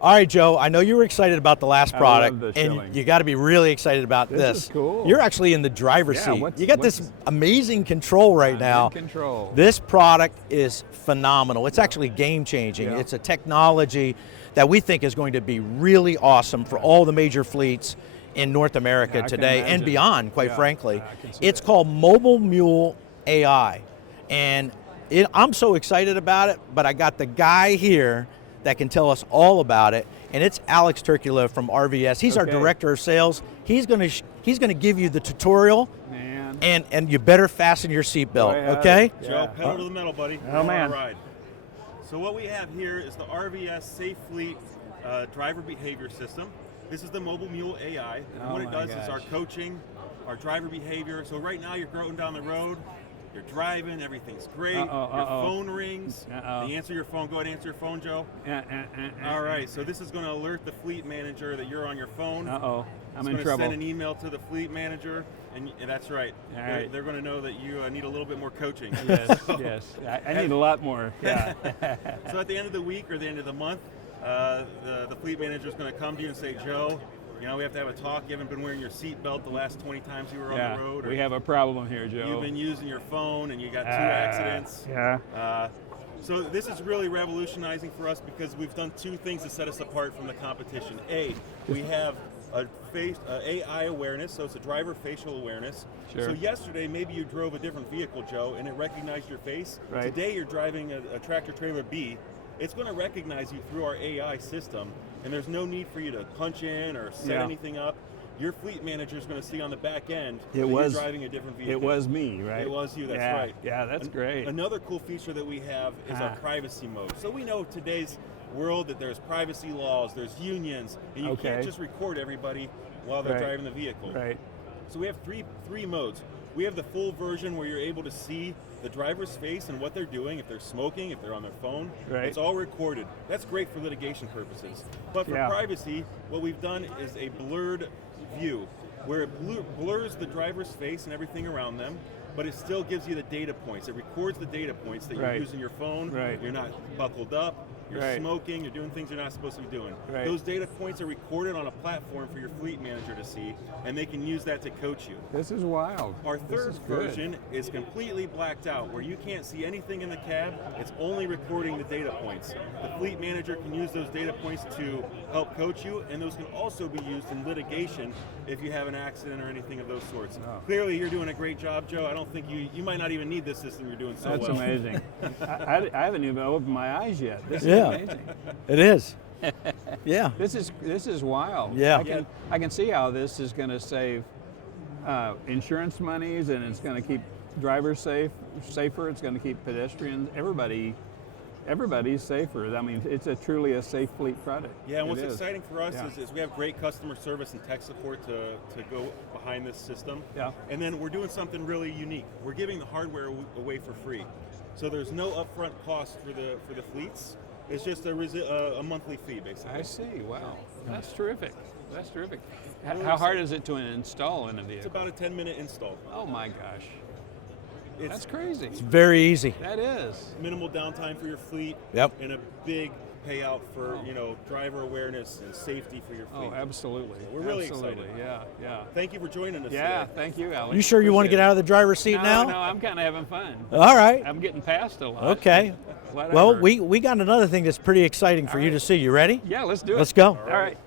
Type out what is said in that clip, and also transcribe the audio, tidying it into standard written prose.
All right, Joe, I know you were excited about the last product, love the and shilling. you got to be really excited about this. This is cool. You're actually in the driver's seat. You got this amazing control right now. Control. This product is phenomenal. It's actually game-changing. Yeah. It's a technology that we think is going to be really awesome for all the major fleets in North America today and beyond, quite frankly. It's called MobileMule AI, and I'm so excited about it, but I got the guy here that can tell us all about it, and it's Alex Trkulja from RVS. He's our director of sales. He's going to give you the tutorial, and you better fasten your seatbelt, okay? Joe, pedal to the metal, buddy. Oh man! Ride. So what we have here is the RVS Safefleet driver behavior system. This is the MobileMule AI, and what it does is our coaching, our driver behavior. So right now you're going down the road. You're driving, everything's great, your phone rings, you answer your phone, go ahead and answer your phone, Joe. All right, so this is going to alert the fleet manager that you're on your phone. I'm in trouble. It's going to send an email to the fleet manager, and that's right. They're going to know that you need a little bit more coaching. Yes, yes, I need a lot more, yeah. So at the end of the week or the end of the month, the fleet manager is going to come to you and say, Joe, we have to have a talk. You haven't been wearing your seatbelt the last 20 times you were on the road. We have a problem here, Joe. You've been using your phone and you got 2 accidents. So this is really revolutionizing for us because we've done 2 things to set us apart from the competition. A, we have AI awareness, so it's a driver facial awareness. So yesterday, maybe you drove a different vehicle, Joe, and it recognized your face. Today, you're driving a tractor trailer B. It's going to recognize you through our AI system, and there's no need for you to punch in or set anything up. Your fleet manager is going to see on the back end that you're driving a different vehicle. It was me, right? It was you, that's right. Yeah, that's great. Another cool feature that we have is our privacy mode. So we know today's world that there's privacy laws, there's unions, and you can't just record everybody while they're driving the vehicle. So we have three modes. We have the full version where you're able to see the driver's face and what they're doing, if they're smoking, if they're on their phone. It's all recorded. That's great for litigation purposes. But for privacy, what we've done is a blurred view, where it blurs the driver's face and everything around them, but it still gives you the data points. It records the data points that you're using your phone, you're not buckled up, you're smoking, you're doing things you're not supposed to be doing. Those data points are recorded on a platform for your fleet manager to see, and they can use that to coach you. This is wild. Our third version is completely blacked out, where you can't see anything in the cab. It's only recording the data points. The fleet manager can use those data points to help coach you, and those can also be used in litigation if you have an accident or anything of those sorts. Clearly, you're doing a great job, Joe. I don't think you might not even need this system. You're doing so well. That's amazing. I haven't even opened my eyes yet. This is amazing. It is. This is wild. I can see how this is going to save insurance monies, and it's going to keep drivers safer. It's going to keep pedestrians, everybody's safer. I mean, it's truly a safe fleet product. Yeah, and what's exciting for us is we have great customer service and tech support to go behind this system. And then we're doing something really unique. We're giving the hardware away for free. So there's no upfront cost for the fleets. It's just a monthly fee, basically. I see. Wow, that's terrific. That's terrific. How hard is it to install in a vehicle? It's about a 10-minute install. Oh my gosh. That's crazy. It's very easy. That is. Minimal downtime for your fleet. And a big payout for driver awareness and safety for your fleet. Oh, absolutely. We're really excited. Yeah. Thank you for joining us. Yeah, thank you, Alex. You sure you want to get out of the driver's seat now? No, I'm kind of having fun. All right. I'm getting past a lot. Okay. Well, we got another thing that's pretty exciting for you to see. You ready? Yeah, let's do it. Let's go. All right.